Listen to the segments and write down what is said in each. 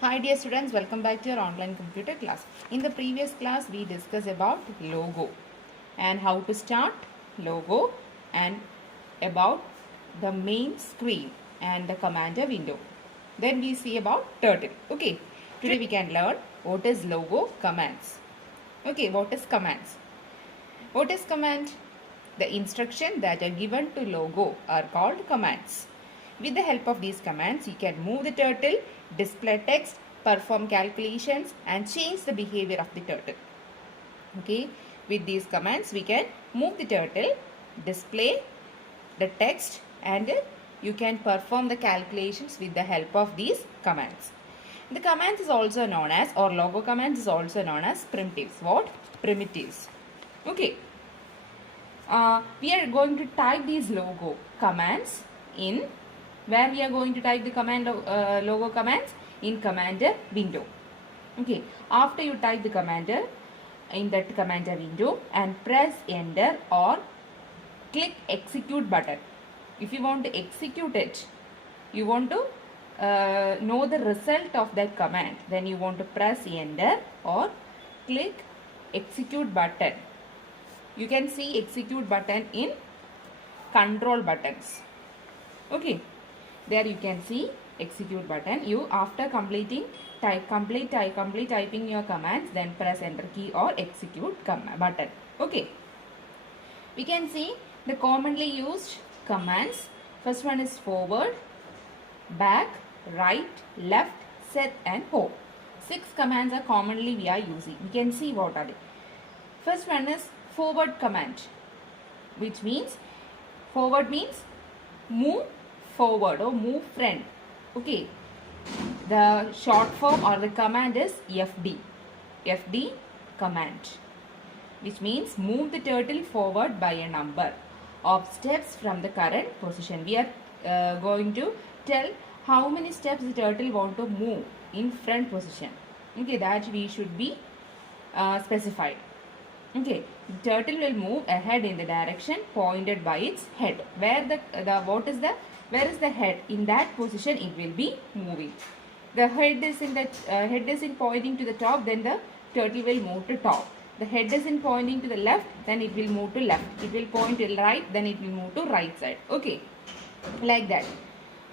Hi dear students, welcome back to your online computer class. In the previous class, we discussed about logo and how to start logo and about the main screen and the commander window. Then we see about turtle. Okay, today we can learn what is logo commands. Okay, what is commands? What is command? The instruction that are given to logo are called commands. With the help of these commands, you can move the turtle, display text, perform calculations and change the behavior of the turtle. Okay, with these commands, we can move the turtle, display the text and you can perform the calculations with the help of these commands. The commands is also known as, or logo commands is also known as primitives. What? Primitives. Okay. We are going to type these logo commands in, where we are going to type the command logo commands in commander window. Okay, after you type the commander in that commander window and press enter or click execute button. If you want to execute it, you want to know the result of that command, then you want to press enter or click execute button. You can see execute button in control buttons. Okay, there you can see execute button. You after complete typing your commands, then press enter key or execute button. Okay, we can see the commonly used commands. First one is forward, back, right, left, set and hope. 6 commands are commonly we are using. We can see what are they. First one is forward command, which means forward means move forward or move front. Okay, the short form or the command is FD command, which means move the turtle forward by a number of steps from the current position. We are going to tell how many steps the turtle want to move in front position. Okay, that we should be specified. Okay, the turtle will move ahead in the direction pointed by its head. Where where is the head? In that position it will be moving. The head is in pointing to the top, then the turtle will move to top. The head is in pointing to the left, then it will move to left. It will point to right, then it will move to right side. Okay, like that.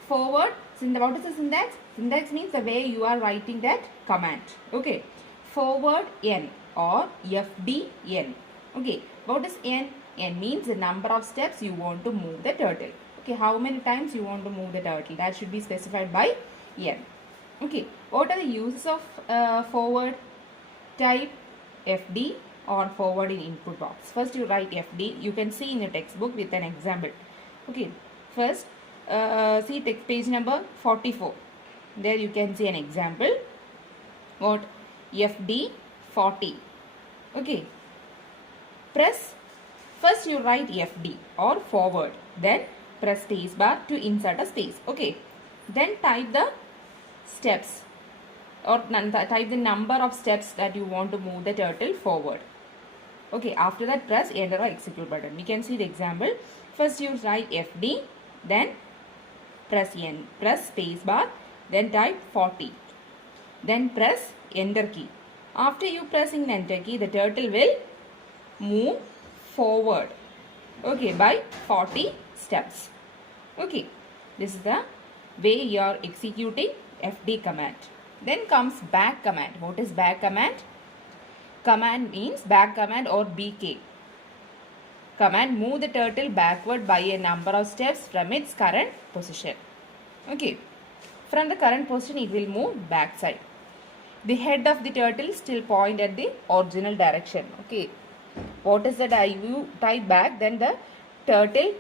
Forward, what is the syntax? Syntax means the way you are writing that command. Okay, forward N or FDN. Okay, what is N? N means the number of steps you want to move the turtle. Okay, how many times you want to move the turtle? That should be specified by N. Okay, what are the uses of forward? Type FD or forward in input box. First you write FD. You can see in your textbook with an example. Okay, first see text page number 44. There you can see an example. What? FD 40. Okay, first you write FD or forward, then press space bar to insert a space. Okay, then type the steps or type the number of steps that you want to move the turtle forward. Okay, after that press enter or execute button. We can see the example. First you write FD, then press space bar, then type 40, then press enter key. After you pressing the enter key, the turtle will move forward, okay, by 40 steps. Okay, this is the way you are executing FD command. Then comes back command. What is back command? Command means back command or BK. Command move the turtle backward by a number of steps from its current position. Okay, from the current position it will move back side. The head of the turtle still point at the original direction. Okay, what is that? You type back, then the turtle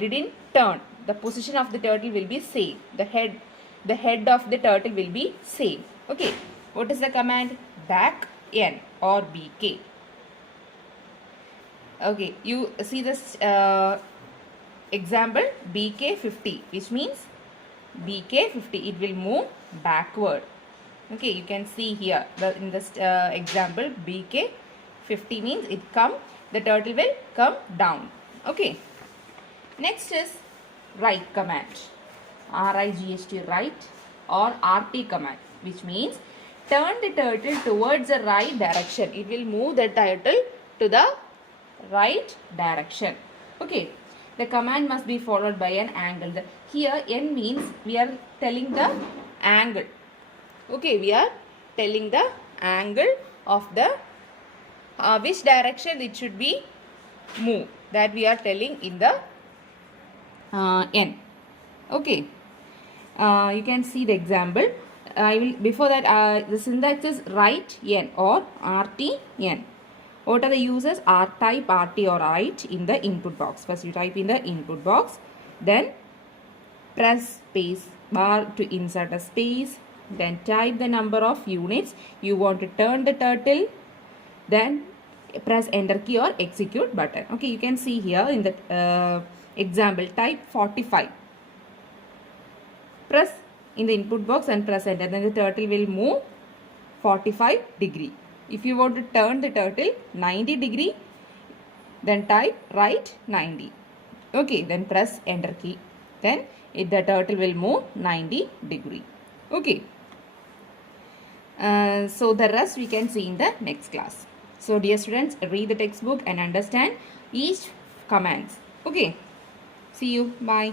didn't turn. The position of the turtle will be same. The head of the turtle will be same. Okay, what is the command? Back N or BK. Okay, you see this example BK50, which means BK50 it will move backward. Okay, you can see here in this example BK50 means the turtle will come down. Okay, next is right command. RIGHT, right. or RT command, which means turn the turtle towards the right direction. It will move the turtle to the right direction. Okay. The command must be followed by an angle. Here N means we are telling the angle. Okay, we are telling the angle of the which direction it should be moved. That we are telling in the N. Okay. You can see the example. I will before that the syntax is write N or RT N. What are the uses? R type, RT or write in the input box. First you type in the input box. Then press space bar to insert a space. Then type the number of units you want to turn the turtle. Then press enter key or execute button. Okay, you can see here in the example type 45. Press in the input box and press enter. Then the turtle will move 45 degree. If you want to turn the turtle 90 degree, then type right 90. Okay, then press enter key. Then the turtle will move 90 degree. Okay. So the rest we can see in the next class. So dear students, read the textbook and understand each commands. Okay. See you. Bye.